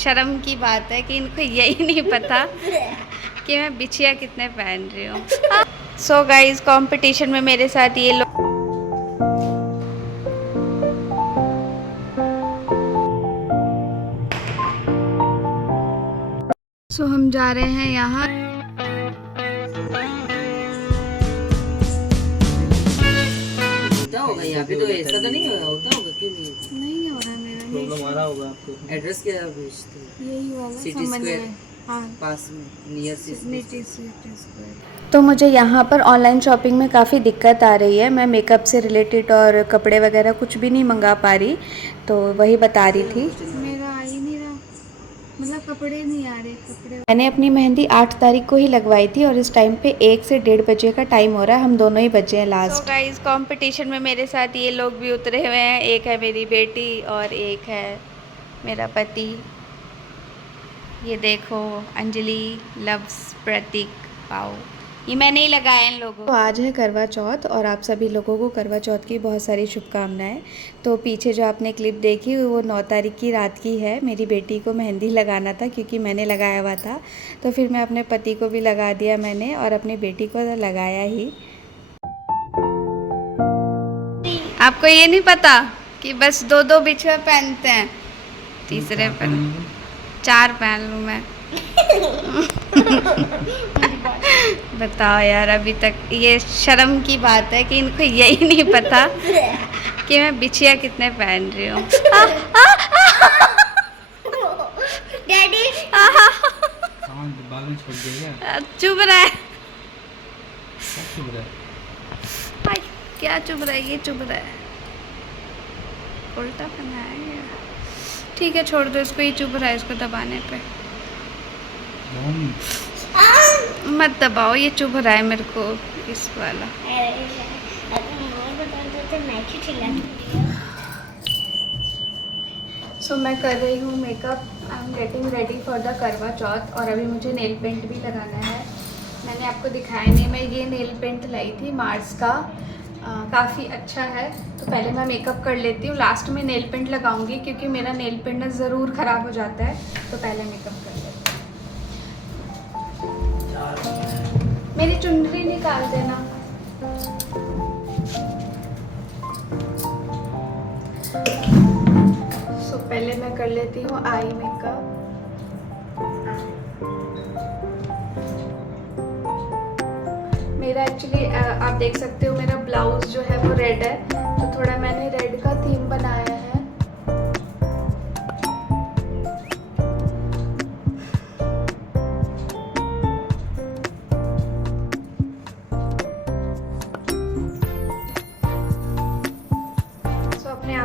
शर्म की बात है कि इनको यही नहीं पता कि मैं बिछिया कितने पहन रही हूँ। सो गाइस, कंपटीशन में मेरे साथ ये लोग। सो हम जा रहे हैं यहाँ। होता होगा यहाँ पे, तो ऐसा तो नहीं होता होगा, क्यों नहीं नहीं हो रहा मेरा, प्रॉब्लम आ रहा होगा आपको। एड्रेस क्या भेजते हो? यही वाला सिटी समझ स्क्वायर में। हाँ, पास में, नियर सिटी। तो मुझे यहाँ पर ऑनलाइन शॉपिंग में काफ़ी दिक्कत आ रही है। मैं मेकअप से रिलेटेड और कपड़े वगैरह कुछ भी नहीं मंगा पा रही, तो वही बता रही थी। मेरा आ ही नहीं रहा, मतलब कपड़े नहीं आ रहे। कपड़े मैंने अपनी मेहंदी 8 तारीख को ही लगवाई थी और इस टाइम पे 1 से 1:30 बजे का टाइम हो रहा है। हम दोनों ही बचे हैं लास्ट। तो गाइस, कंपटीशन में मेरे साथ ये लोग भी उतरे हुए हैं। एक है मेरी बेटी और एक है मेरा पति। ये देखो, अंजलि लव्स प्रतीक पाओ। ये मैंने ही लगाया इन लोगों को। तो आज है करवा चौथ और आप सभी लोगों को करवा चौथ की बहुत सारी शुभकामनाएं। तो पीछे जो आपने क्लिप देखी वो 9 तारीख की रात की है। मेरी बेटी को मेहंदी लगाना था क्योंकि मैंने लगाया हुआ था, तो फिर मैं अपने पति को भी लगा दिया मैंने और अपनी बेटी को लगाया ही। आपको ये नहीं पता कि बस 2-2 बिछुआ पहनते हैं, तीसरे पर 4 पहन लूँ मैं। बताओ यार, अभी तक ये शर्म की बात है कि इनको यही नहीं पता कि मैं बिछिया कितने पहन रही हूँ। डैडी बाल में छोड़ दिया चुप रहा है। क्या चुभ रहा है? हाय, क्या चुप रहा है? ये चुप रहा है, उल्टा पहना है। ठीक है, छोड़ दो इसको, ये चुप रहा है, इसको दबाने पे मत दबाओ, ये चुभ रहा है मेरे को इस वाला। सो मैं कर रही हूँ makeup. I am getting ready for the करवा चौथ और अभी मुझे नेल पेंट भी लगाना है। मैंने आपको दिखाया नहीं, मैं ये नेल पेंट लाई थी मार्स का, काफ़ी अच्छा है। तो पहले मैं मेकअप कर लेती हूँ, लास्ट में नेल पेंट लगाऊंगी क्योंकि मेरा नेल पेंट ज़रूर ख़राब हो जाता है। तो पहले मेकअप कर लेती हूँ। मेरी चुनरी निकाल देना। सो पहले मैं कर लेती हूँ आई मेकअप। मेरा एक्चुअली आप देख सकते हो मेरा ब्लाउज जो है वो रेड है, तो थोड़ा मैंने रेड का थीम बनाया है।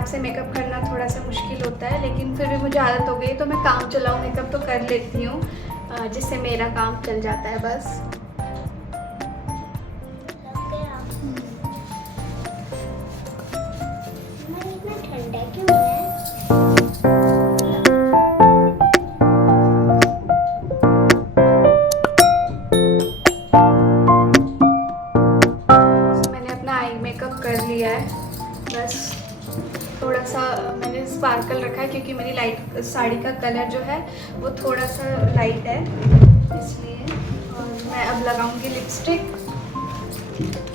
से मेकअप करना थोड़ा सा मुश्किल होता है, लेकिन फिर भी मुझे आदत हो गई, तो मैं काम चलाऊँ मेकअप तो कर लेती हूँ, जिससे मेरा काम चल जाता है बस। मैंने अपना आई मेकअप कर लिया है, बस थोड़ा सा मैंने स्पार्कल रखा है क्योंकि मेरी लाइट साड़ी का कलर जो है वो थोड़ा सा लाइट है इसलिए। और मैं अब लगाऊंगी लिपस्टिक।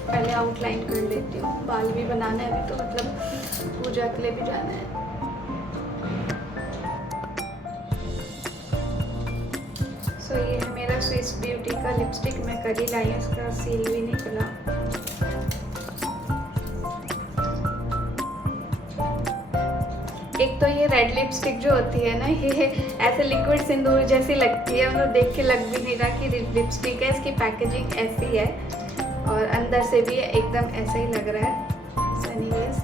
पहले आउटलाइन कर लेती हूँ, बाल भी बनाना है अभी, तो मतलब पूजा के लिए भी जाना है। सो ये है मेरा स्विस ब्यूटी का लिपस्टिक, मैं कल ही लाई, इसका सील भी नहीं खुला। एक तो ये रेड लिपस्टिक जो होती है ना, ये ऐसे लिक्विड सिंदूर जैसी लगती है, मतलब देख के लग भी नहीं रहा कि लिपस्टिक है। इसकी पैकेजिंग ऐसी है और अंदर से भी एकदम ऐसा ही लग रहा है। एनीवेज,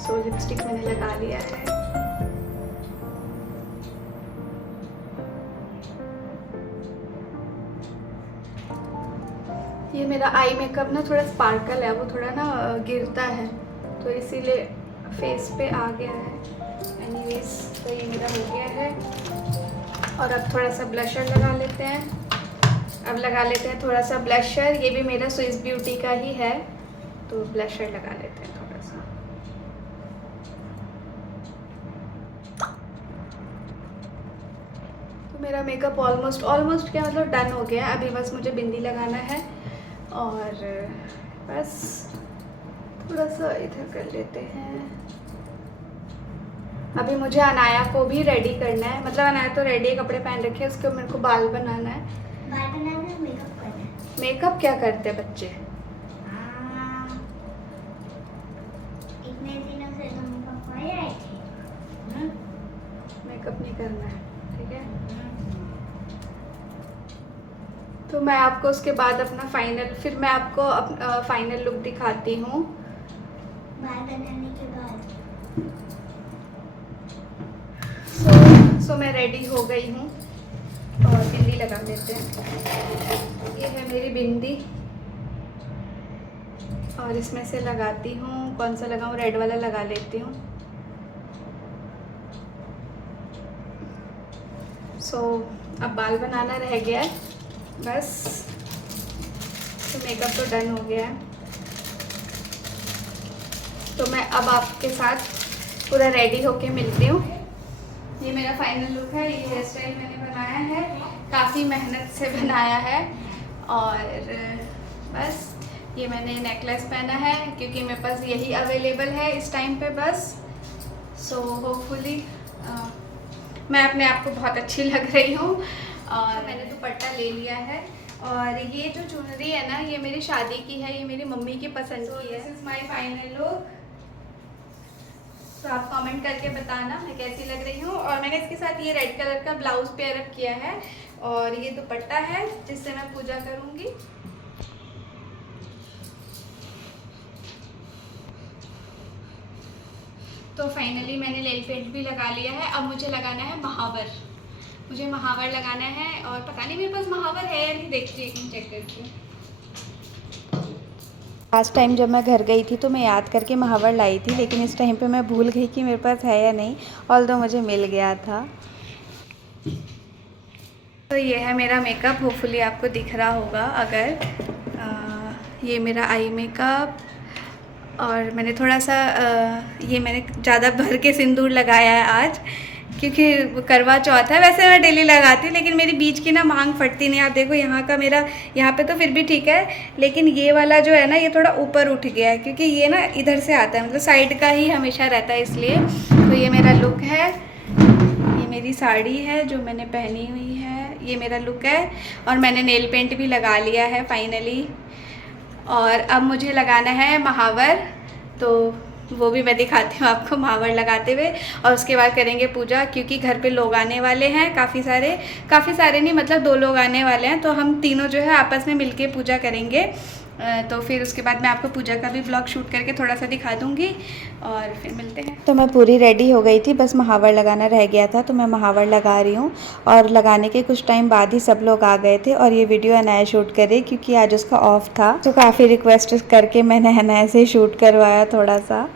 सो लिपस्टिक मैंने लगा लिया है। ये मेरा आई मेकअप ना थोड़ा स्पार्कल है, वो थोड़ा ना गिरता है, तो इसीलिए फेस पे आ गया है। एनीवेज, तो ये मेरा हो गया है और अब थोड़ा सा ब्लशर लगा लेते हैं। अब लगा लेते हैं थोड़ा सा ब्लशर, ये भी मेरा स्विस ब्यूटी का ही है, तो ब्लशर लगा लेते हैं थोड़ा सा। तो मेरा मेकअप ऑलमोस्ट क्या मतलब डन हो गया है। अभी बस मुझे बिंदी लगाना है और बस थोड़ा सा इधर कर लेते हैं। अभी मुझे अनाया को भी रेडी करना है, मतलब अनाया तो रेडी कपड़े पहन रखे हैं, उसके मेरे को बाल बनाना है। बाल बनाना है, मेकअप करना है। मेकअप क्या करते हैं बच्चे? इतने दिनों से तो मेकअप कर रहे थे। मेकअप नहीं करना है, ठीक है। तो मैं आपको उसके बाद अपना फिर मैं आपको फाइनल लुक दिखाती हूँ। बाल बनाने के बाद सो मैं रेडी हो गई हूँ और बिंदी लगा लेते हैं। ये है मेरी बिंदी और इसमें से लगाती हूँ, कौन सा लगाऊँ, रेड वाला लगा लेती हूँ। सो अब बाल बनाना रह गया है बस। तो मेकअप तो डन हो गया है। तो मैं अब आपके साथ पूरा रेडी होके मिलती हूँ। ये मेरा फाइनल लुक है। ये हेयर स्टाइल मैंने बनाया है, काफ़ी मेहनत से बनाया है। और बस ये मैंने नेकलेस पहना है क्योंकि मेरे पास यही अवेलेबल है इस टाइम पे बस। सो होपफुली मैं अपने आप को बहुत अच्छी लग रही हूँ। और मैंने दुपट्टा ले लिया है और ये जो चुनरी है ना, ये मेरी शादी की है, ये मेरी मम्मी की पसंद की है। This is my final look. तो आप कमेंट करके बताना मैं कैसी लग रही हूँ। और मैंने इसके साथ ये रेड कलर का ब्लाउज पेयर अप किया है और ये दुपट्टा है जिससे मैं पूजा करूँगी। तो फाइनली मैंने नेल पेंट भी लगा लिया है। अब मुझे लगाना है महावर। मुझे महावर लगाना है और पता नहीं मेरे पास महावर है या नहीं, देखती हूँ, चेक करती हूँ। लास्ट टाइम जब मैं घर गई थी तो मैं याद करके महावर लाई थी, लेकिन इस टाइम पे मैं भूल गई कि मेरे पास है या नहीं, ऑल्दो मुझे मिल गया था। तो ये है मेरा मेकअप, होपफुली आपको दिख रहा होगा अगर ये मेरा आई मेकअप। और मैंने थोड़ा सा ये मैंने ज़्यादा भर के सिंदूर लगाया है आज क्योंकि करवा चौथ है। वैसे मैं डेली लगाती हूँ लेकिन मेरी बीच की ना मांग फटती नहीं। आप देखो यहाँ का मेरा, यहाँ पे तो फिर भी ठीक है, लेकिन ये वाला जो है ना ये थोड़ा ऊपर उठ गया है क्योंकि ये ना इधर से आता है, मतलब साइड का ही हमेशा रहता है इसलिए। तो ये मेरा लुक है। ये मेरी साड़ी है जो मैंने पहनी हुई है, ये मेरा लुक है। और मैंने नेल पेंट भी लगा लिया है फाइनली। और अब मुझे लगाना है महावर, तो वो भी मैं दिखाती हूँ आपको महावर लगाते हुए। और उसके बाद करेंगे पूजा क्योंकि घर पे लोग आने वाले हैं काफ़ी सारे नहीं, मतलब 2 लोग आने वाले हैं। तो हम तीनों जो है आपस में मिलके पूजा करेंगे। तो फिर उसके बाद मैं आपको पूजा का भी ब्लॉग शूट करके थोड़ा सा दिखा दूँगी और फिर मिलते हैं। तो मैं पूरी रेडी हो गई थी, बस महावर लगाना रह गया था तो मैं महावर लगा रही हूँ। और लगाने के कुछ टाइम बाद ही सब लोग आ गए थे और ये वीडियो अनाया शूट करे क्योंकि आज उसका ऑफ था। तो काफ़ी रिक्वेस्ट करके मैंने अनाया से शूट करवाया थोड़ा सा।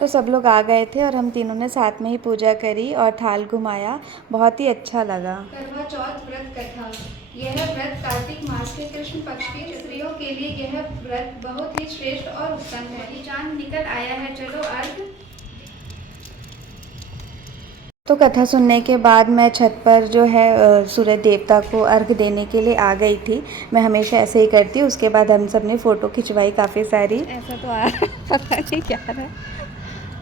तो सब लोग आ गए थे और हम तीनों ने साथ में ही पूजा करी और थाल घुमाया, बहुत ही अच्छा लगा। करवा चौथ व्रत कथा। यह व्रत कार्तिक मास के कृष्ण पक्ष की स्त्रियों के लिए यह व्रत बहुत ही श्रेष्ठ और उत्तम है। चांद निकल आया है, चलो अर्घ। तो कथा सुनने के बाद मैं छत पर जो है सूर्य देवता को अर्घ देने के लिए आ गई थी। मैं हमेशा ऐसे ही करती हूँ। उसके बाद हम सब ने फ़ोटो खिंचवाई काफ़ी सारी। ऐसा तो आ रहा पता नहीं क्या रहा है,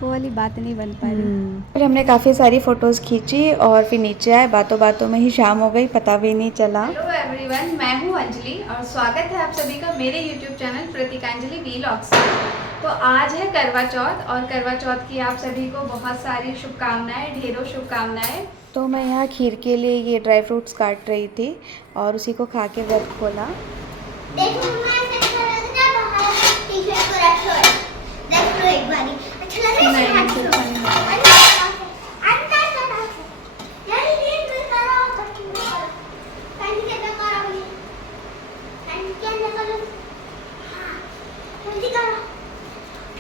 वो वाली बात नहीं बन पा रही। फिर हमने काफ़ी सारी फ़ोटोज़ खींची और फिर नीचे आए, बातों बातों में ही शाम हो गई, पता भी नहीं चला। हेलो एवरीवन, मैं हूँ अंजलि और स्वागत है आप सभी का मेरे यूट्यूब चैनल प्रतीकांजलि व्लॉग्स। तो आज है करवा चौथ और करवा चौथ की आप सभी को बहुत सारी शुभकामनाएं, ढेरों शुभकामनाएं। तो मैं यहाँ खीर के लिए ये ड्राई फ्रूट्स काट रही थी और उसी को खा के व्रत खोला। देखो मम्मा ऐसे कर ना, बाहर टी-शर्ट को रखो, देख लो एक बारी अच्छा लग रहा है।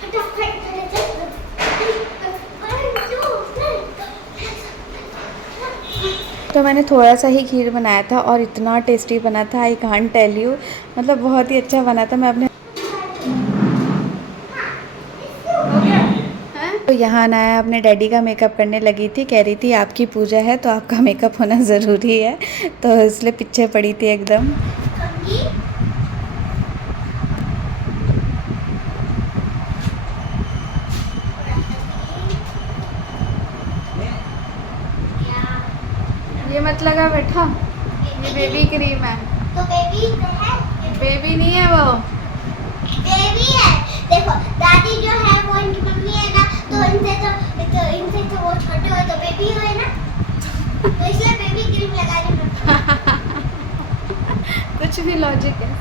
फटाफट तो मैंने थोड़ा सा ही खीर बनाया था और इतना टेस्टी बना था, आई कांट टेल यू, मतलब बहुत ही अच्छा बना था। मैं अपने तो यहाँ अनाया अपने डैडी का मेकअप करने लगी थी, कह रही थी आपकी पूजा है तो आपका मेकअप होना ज़रूरी है, तो इसलिए पीछे पड़ी थी एकदम। ये मत लगा बेटा, ये बेबी क्रीम है। तो बेबी है, बेबी नहीं है वो, बेबी है। देखो दादी जो है वो इनकी मम्मी है ना, तो इनसे तो वो छोटे हो तो बेबी हो है ना, तो इसलिए बेबी क्रीम लगा रही हूँ। कुछ भी लॉजिक है।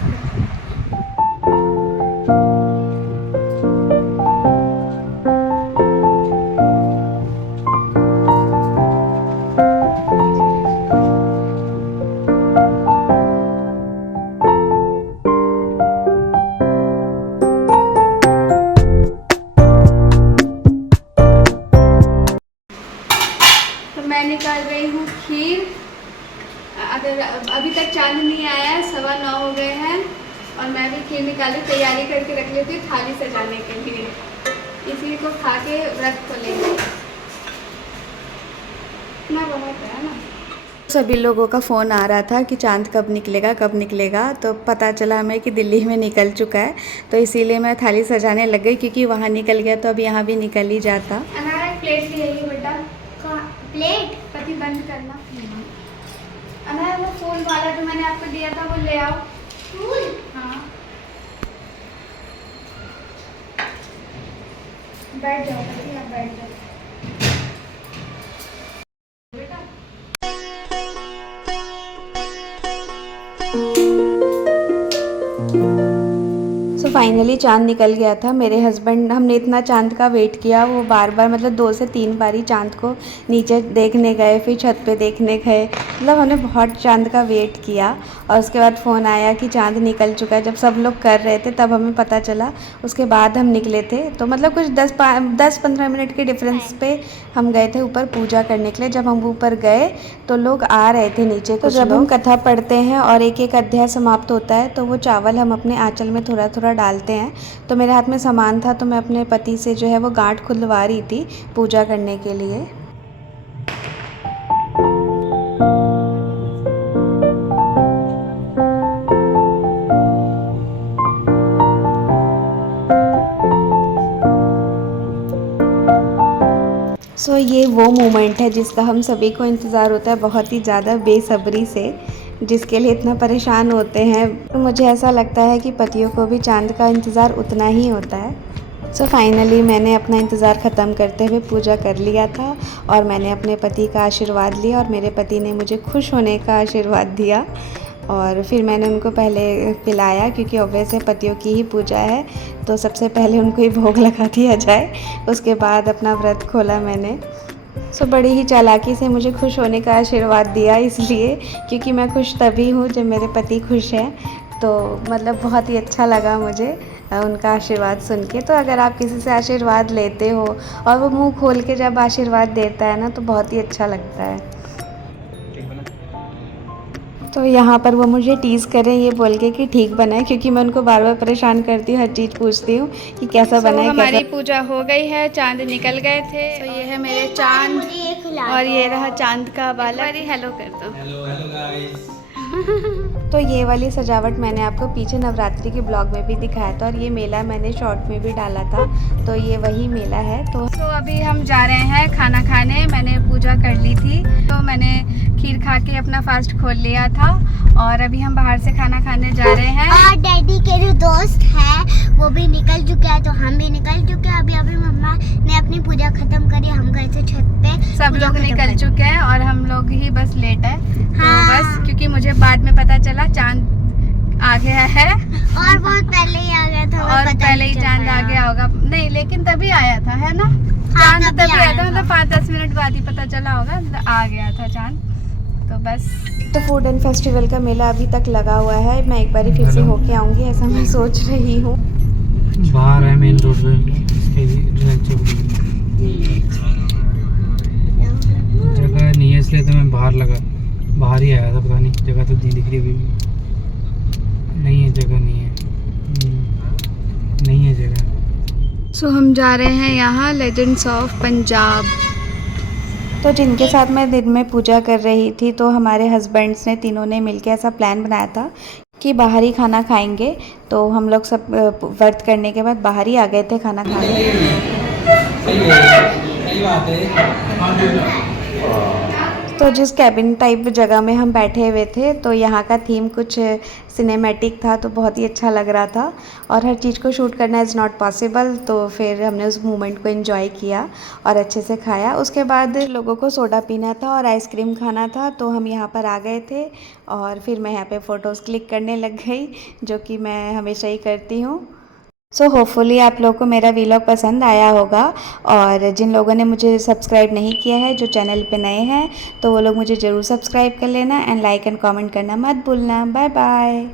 मैं निकाल रही हूँ खीर। अगर अभी तक चांद नहीं आया है, 9:15 हो गए हैं और मैं भी खीर निकाली, तैयारी करके रख लेती हूँ थाली सजाने के लिए। इसी को खा के व्रत को लेंगे ना, बहुत है ना। सभी लोगों का फ़ोन आ रहा था कि चांद कब निकलेगा, तो पता चला हमें कि दिल्ली में निकल चुका है, तो इसीलिए मैं थाली सजाने लग गई, क्योंकि वहाँ निकल गया तो अब यहाँ भी निकल ही जाता। अनाया प्लेट ले आइए बेटा। प्लेट पति बंद करना। अनाया वो फूल वाला जो मैंने आपको दिया था वो ले आओ। फूल? हाँ, बैठ जाओ पति, आप बैठ जाओ बेटा। सो फाइनली चांद निकल गया था। मेरे हस्बैंड, हमने इतना चांद का वेट किया, वो बार बार मतलब 2 से 3 बारी चांद को नीचे देखने गए, फिर छत पे देखने गए, मतलब हमने बहुत चांद का वेट किया। और उसके बाद फ़ोन आया कि चांद निकल चुका है। जब सब लोग कर रहे थे तब हमें पता चला, उसके बाद हम निकले थे। तो मतलब कुछ 10-15 मिनट के डिफरेंस पे हम गए थे ऊपर पूजा करने के लिए। जब हम ऊपर गए तो लोग आ रहे थे नीचे। तो जब हम कथा पढ़ते हैं और एक एक अध्याय समाप्त होता है तो वो चावल हम अपने आंचल में थोड़ा थोड़ा डालते हैं। तो मेरे हाथ में सामान था तो मैं अपने पति से जो है वो गांठ खुलवा रही थी पूजा करने के लिए। सो ये वो मोमेंट है जिसका हम सभी को इंतज़ार होता है बहुत ही ज़्यादा बेसब्री से, जिसके लिए इतना परेशान होते हैं। तो मुझे ऐसा लगता है कि पतियों को भी चांद का इंतज़ार उतना ही होता है। सो फाइनली मैंने अपना इंतज़ार ख़त्म करते हुए पूजा कर लिया था और मैंने अपने पति का आशीर्वाद लिया और मेरे पति ने मुझे खुश होने का आशीर्वाद दिया। और फिर मैंने उनको पहले पिलाया, क्योंकि ऑब्वियस है पतियों की ही पूजा है तो सबसे पहले उनको ही भोग लगा दिया जाए। उसके बाद अपना व्रत खोला मैंने। सो बड़ी ही चालाकी से मुझे खुश होने का आशीर्वाद दिया, इसलिए क्योंकि मैं खुश तभी हूँ जब मेरे पति खुश हैं। तो मतलब बहुत ही अच्छा लगा मुझे उनका आशीर्वाद सुन के। तो अगर आप किसी से आशीर्वाद लेते हो और वो मुंह खोल के जब आशीर्वाद देता है ना तो बहुत ही अच्छा लगता है। तो यहाँ पर वो मुझे टीज़ करें ये बोल के कि ठीक बना है, क्योंकि मैं उनको बार बार परेशान करती हूँ, हर चीज़ पूछती हूँ कि कैसा बना है। हमारी पूजा हो गई है, चांद निकल गए थे। तो ये है मेरे चांद और ये रहा चांद का बाला। हेलो कर दो। Hello guys. तो ये वाली सजावट मैंने आपको पीछे नवरात्रि के ब्लॉग में भी दिखाया था और ये मेला मैंने शॉर्ट में भी डाला था, तो ये वही मेला है। तो अभी हम जा रहे हैं खाना खाने। मैंने पूजा कर ली थी तो मैंने खीर खा के अपना फास्ट खोल लिया था और अभी हम बाहर से खाना खाने जा रहे हैं। और डैडी के जो दोस्त है वो भी निकल चुके हैं, तो हम भी निकल चुके हैं। अभी मम्मा ने अपनी पूजा खत्म करी, हम गए थे छत पे। सब लोग निकल चुके हैं और हम लोग ही बस लेट है। हाँ। तो बस क्योंकि मुझे बाद में पता चला चांद आ गया है और बहुत पहले ही आ गया था, और पहले ही चांद आ गया होगा। नहीं लेकिन तभी आया था, है ना? चांद तभी आया था, मतलब 5-10 मिनट बाद ही पता चला होगा, मतलब आ गया था चांद। तो बस तो फूड एंड फेस्टिवल का मेला अभी तक लगा हुआ है। मैं एक बार फिर से होके आऊँगी, ऐसा मैं सोच रही हूँ। बाहर है मेन रोड पे। इसलिए तो मैं बाहर ही आया था, पता नहीं जगह तो नहीं दिख रही अभी भी। नहीं है जगह, नहीं है नहीं है जगह। सो हम जा रहे हैं यहाँ लेजेंड्स ऑफ पंजाब। तो जिनके साथ मैं दिन में पूजा कर रही थी, तो हमारे हस्बैंड्स ने तीनों ने मिलकर ऐसा प्लान बनाया था कि बाहर ही खाना खाएंगे। तो हम लोग सब व्रत करने के बाद बाहर ही आ गए थे खाना खाने। सही बात है। तो जिस कैबिन टाइप जगह में हम बैठे हुए थे, तो यहाँ का थीम कुछ सिनेमैटिक था, तो बहुत ही अच्छा लग रहा था। और हर चीज़ को शूट करना इज़ नॉट पॉसिबल, तो फिर हमने उस मोमेंट को एंजॉय किया और अच्छे से खाया। उसके बाद लोगों को सोडा पीना था और आइसक्रीम खाना था, तो हम यहाँ पर आ गए थे और फिर मैं यहाँ पे फ़ोटोज़ क्लिक करने लग गई, जो कि मैं हमेशा ही करती हूँ। सो होपफुली आप लोगों को मेरा वीलॉग पसंद आया होगा। और जिन लोगों ने मुझे सब्सक्राइब नहीं किया है, जो चैनल पे नए हैं, तो वो लोग मुझे ज़रूर सब्सक्राइब कर लेना एंड लाइक एंड कमेंट करना मत भूलना। Bye bye.